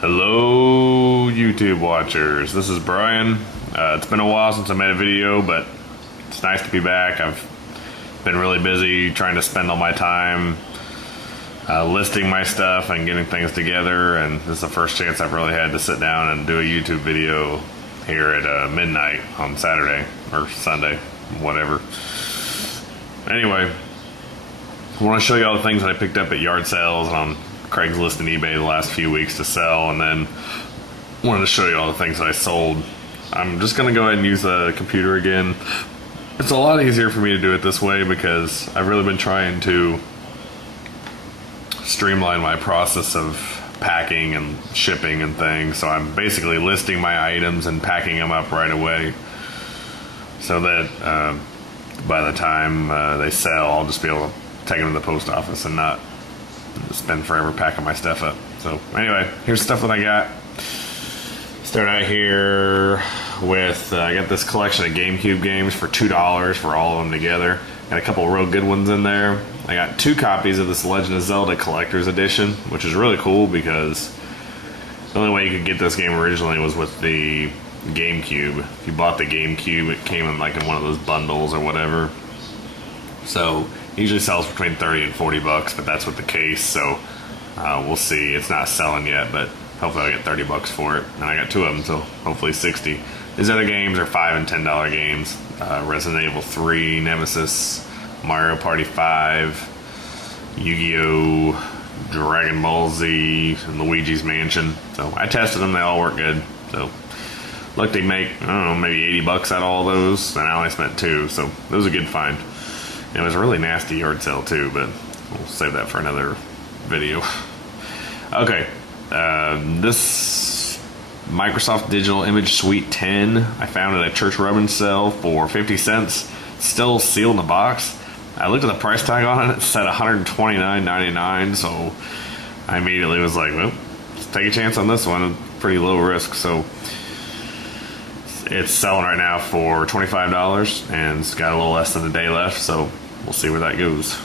Hello, YouTube watchers. This is Brian. It's been a while since I made a video, but it's nice to be back. I've been really busy trying to spend all my time listing my stuff and getting things together, and this is the first chance I've really had to sit down and do a YouTube video here at midnight on Saturday or Sunday, whatever. Anyway, I want to show you all the things that I picked up at yard sales and on Craigslist and eBay the last few weeks to sell, and then wanted to show you all the things that I sold. I'm just going to go ahead and use the computer again. It's a lot easier for me to do it this way because I've really been trying to streamline my process of packing and shipping and things. So I'm basically listing my items and packing them up right away so that by the time they sell, I'll just be able to take them to the post office and not spend forever packing my stuff up. So anyway, here's stuff that I got. Start out here with I got this collection of GameCube games for $2 for all of them together. Got a couple of real good ones in there. I got 2 copies of this Legend of Zelda Collector's Edition, which is really cool because the only way you could get this game originally was with the GameCube. If you bought the GameCube, it came in like in one of those bundles or whatever. So it usually sells between 30 and 40 bucks, but that's with the case, so we'll see. It's not selling yet, but hopefully I'll get 30 bucks for it. And I got 2 of them, so hopefully 60. These other games are $5 and $10 games. Resident Evil 3, Nemesis, Mario Party 5, Yu-Gi-Oh!, Dragon Ball Z, and Luigi's Mansion. So I tested them, they all work good. So look, they make, I don't know, maybe 80 bucks out of all those, and I only spent 2, so it was a good find. It was a really nasty yard sale too, but we'll save that for another video. Okay, this Microsoft Digital Image Suite 10, I found at a church rummage sale for 50 cents. Still sealed in the box. I looked at the price tag on it, it said $129.99, so I immediately was like, well, let's take a chance on this one. Pretty low risk, so it's selling right now for $25, and it's got a little less than a day left, so we'll see where that goes.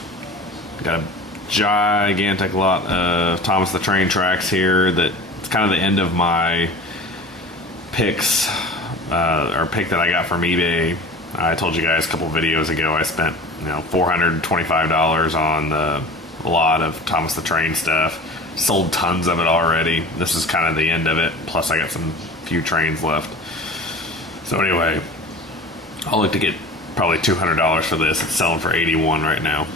Got a gigantic lot of Thomas the Train tracks here. That it's kind of the end of my picks, or pick that I got from eBay. I told you guys a couple videos ago I spent $425 on a lot of Thomas the Train stuff. Sold tons of it already. This is kind of the end of it. Plus I got some few trains left. So anyway, I'll look to get probably $200 for this. It's selling for $81 right now.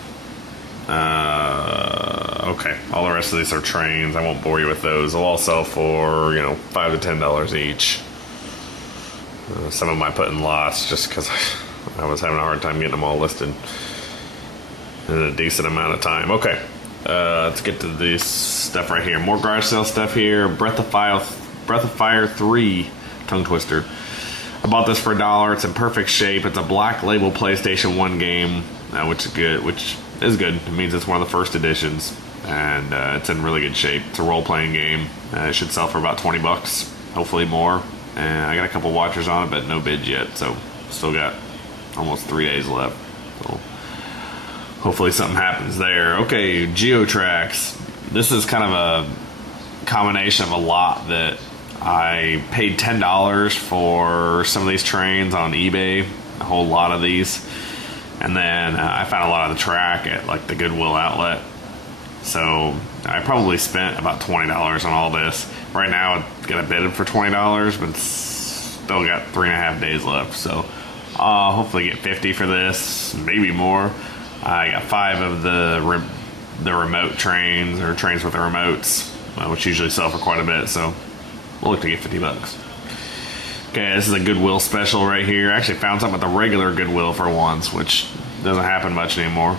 Okay, all the rest of these are trains. I won't bore you with those. They'll all sell for, $5 to $10 each. Some of them I put in lots just because I was having a hard time getting them all listed in a decent amount of time. Okay, let's get to this stuff right here. More garage sale stuff here. Breath of Fire 3 tongue twister. I bought this for $1. It's in perfect shape. It's a black label PlayStation 1 game, which is good. It means it's one of the first editions, and it's in really good shape. It's a role-playing game. It should sell for about 20 bucks, hopefully more. And I got a couple watchers on it, but no bids yet, so still got almost 3 days left. So hopefully something happens there. Okay, GeoTracks. This is kind of a combination of a lot that I paid $10 for some of these trains on eBay, a whole lot of these, and then I found a lot of the track at like the Goodwill outlet. So I probably spent about $20 on all this. Right now it's got a bid for $20, but it's still got 3.5 days left. So I'll hopefully get 50 for this, maybe more. I got 5 of the remote trains, or trains with the remotes, which usually sell for quite a bit. So we'll look to get 50 bucks. Okay, this is a Goodwill special right here. I actually found something at the regular Goodwill for once, which doesn't happen much anymore.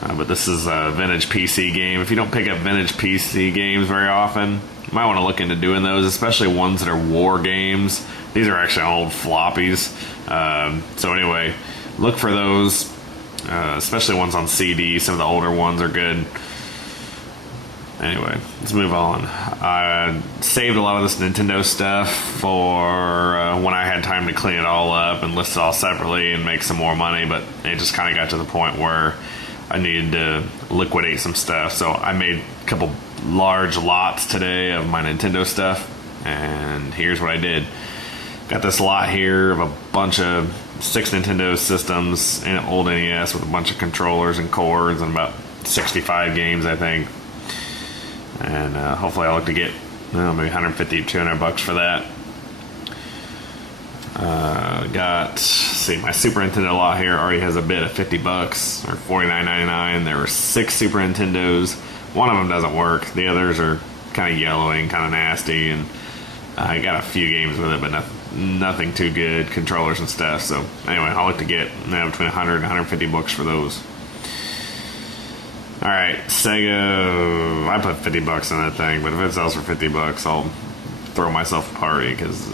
But this is a vintage PC game. If you don't pick up vintage PC games very often, you might want to look into doing those, especially ones that are war games. These are actually old floppies. So anyway, look for those, especially ones on CD. Some of the older ones are good. Anyway, let's move on. I saved a lot of this Nintendo stuff for when I had time to clean it all up and list it all separately and make some more money, but it just kind of got to the point where I needed to liquidate some stuff. So I made a couple large lots today of my Nintendo stuff, and here's what I did. Got this lot here of a bunch of 6 Nintendo systems and an old NES with a bunch of controllers and cords and about 65 games, I think. And hopefully I'll look to get maybe 150 to $200 for that. Got, my Super Nintendo lot here already has a bid of $50 or $49.99. There were 6 Super Nintendos. One of them doesn't work. The others are kind of yellowing, kind of nasty, and I got a few games with it, but nothing too good, controllers and stuff. So anyway, I'll look to get between 100 and $150 for those. All right, Sega. I put $50 in that thing, but if it sells for $50, I'll throw myself a party because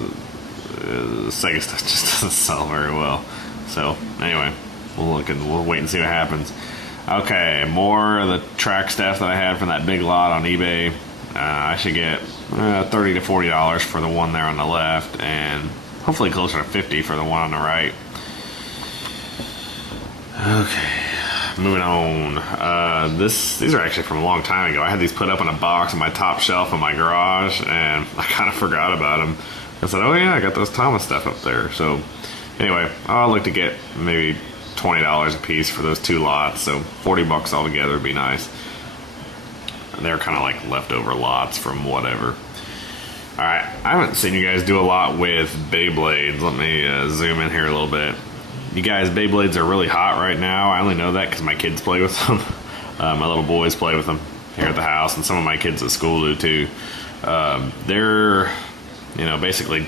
Sega stuff just doesn't sell very well. So anyway, we'll wait and see what happens. Okay, more of the track stuff that I had from that big lot on eBay. I should get $30 to $40 for the one there on the left, and hopefully closer to $50 for the one on the right. Okay, moving on. These are actually from a long time ago. I had these put up in a box on my top shelf in my garage, and I kind of forgot about them. I said, oh yeah, I got those Thomas stuff up there. So anyway, I'll look to get maybe $20 a piece for those 2 lots, so $40 altogether would be nice. They're kind of like leftover lots from whatever. Alright, I haven't seen you guys do a lot with Beyblades. Let me zoom in here a little bit. You guys, Beyblades are really hot right now. I only know that because my kids play with them. My little boys play with them here at the house, and some of my kids at school do too. They're, basically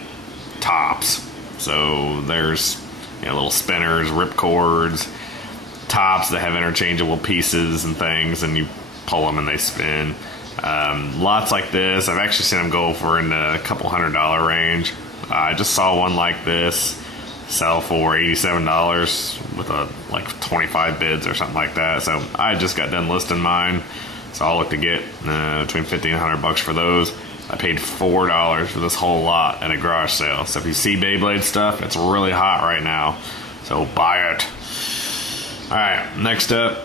tops. So there's little spinners, rip cords, tops that have interchangeable pieces and things, and you pull them and they spin. Lots like this. I've actually seen them go for in a couple $100 range. I just saw one like this sell for $87 with like 25 bids or something like that. So I just got done listing mine, so I'll look to get between $50 and $100 for those. I paid $4 for this whole lot at a garage sale. So if you see Beyblade stuff, it's really hot right now, so buy it. Alright, next up,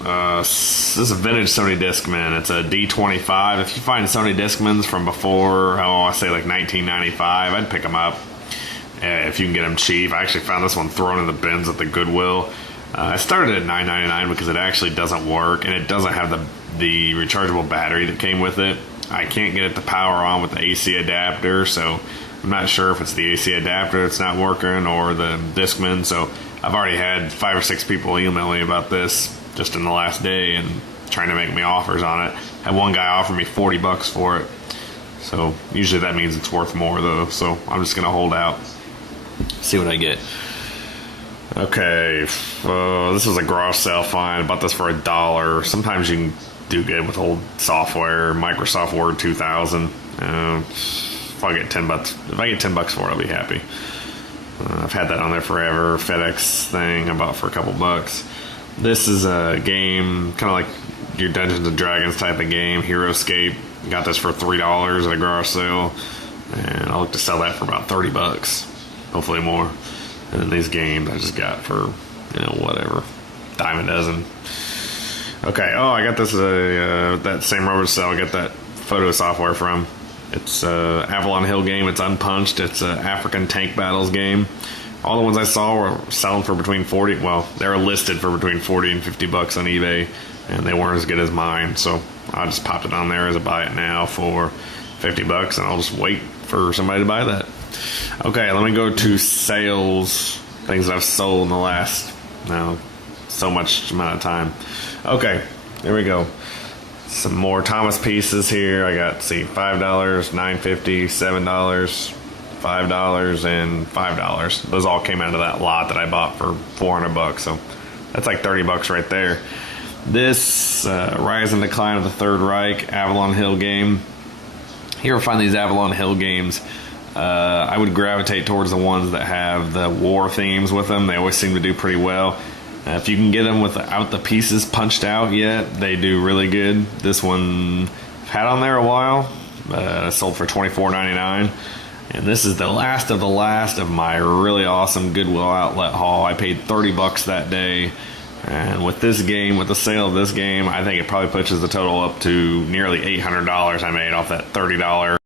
this is a vintage Sony Discman. It's a D25. If you find Sony Discmans from before, I say like 1995, I'd pick them up if you can get them cheap. I actually found this one thrown in the bins at the Goodwill. I started at $9.99 because it actually doesn't work, and it doesn't have the rechargeable battery that came with it. I can't get it to power on with the AC adapter, so I'm not sure if it's the AC adapter that's not working or the Discman. So I've already had 5 or 6 people email me about this just in the last day and trying to make me offers on it. Had one guy offer me $40 for it. So usually that means it's worth more though. So I'm just gonna hold out, see what I get. Okay, this was a garage sale find. I bought this for $1. Sometimes you can do good with old software, Microsoft Word 2000. If I get $10 for it, I'll be happy. I've had that on there forever. FedEx thing I bought for a couple bucks. This is a game, kind of like your Dungeons and Dragons type of game, HeroScape. Got this for $3 at a garage sale, and I'll look to sell that for about $30, hopefully more. And then these games I just got for whatever, dime a dozen. Okay, I got this that same rubber cell. I got that photo software from. It's Avalon Hill game. It's unpunched. It's an African tank battles game. All the ones I saw were selling for between 40. Well, they were listed for between 40 and $50 on eBay, and they weren't as good as mine. So I just popped it on there as a buy it now for $50, and I'll just wait for somebody to buy that. Okay, let me go to sales, things that I've sold in the last so much amount of time. Okay, there we go. Some more Thomas pieces here. I got, $5, $9.50, $7, $5, and $5. Those all came out of that lot that I bought for $400. So that's like $30 right there. This Rise and Decline of the Third Reich Avalon Hill game. You ever find these Avalon Hill games? I would gravitate towards the ones that have the war themes with them. They always seem to do pretty well. If you can get them without the pieces punched out yet, they do really good. This one I've had on there a while. Sold for $24.99. And this is the last of my really awesome Goodwill outlet haul. I paid $30 that day. And with this game, with the sale of this game, I think it probably pushes the total up to nearly $800 I made off that $30